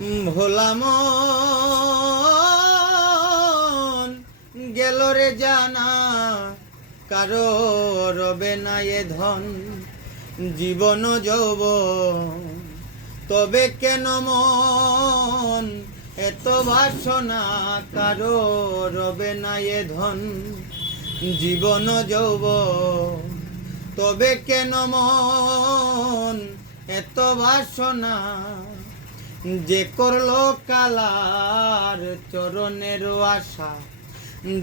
ভোলা মন গেল রে জানা, কারো রবে না এ ধন জীবন যৌবন। তবে কেন মন এত বাসনা, কারো রবে না এ ধন জীবন যৌবন। তবে কেন মন এত বাসনা, যে করলো কালার চরণের আশা।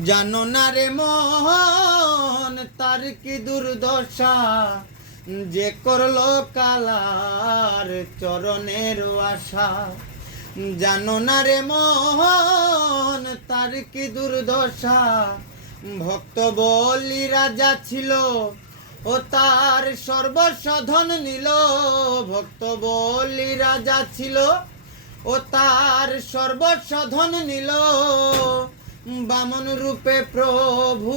জানো না রে মন তার কি দুর্দশা, যে করলো কালার চরণের আশা। জানো না রে মন তার কি দুর্দশা। ভক্ত বলি রাজা ছিল, ও তার সর্বস্বধন নিল। ভক্ত বলি রাজা ছিল, ও তার সর্বস্বধন নিল। বামন রূপে প্রভু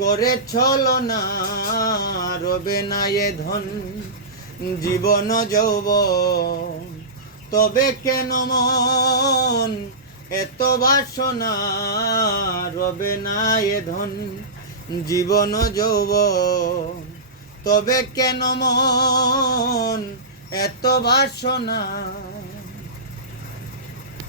করে ছলনা, রবে না এ ধন জীবন যৌবন। তবে কেন মন এত বাসনা, রবে না এ ধন জীবন যৌবন। তবে কেন মন এত বাসনা।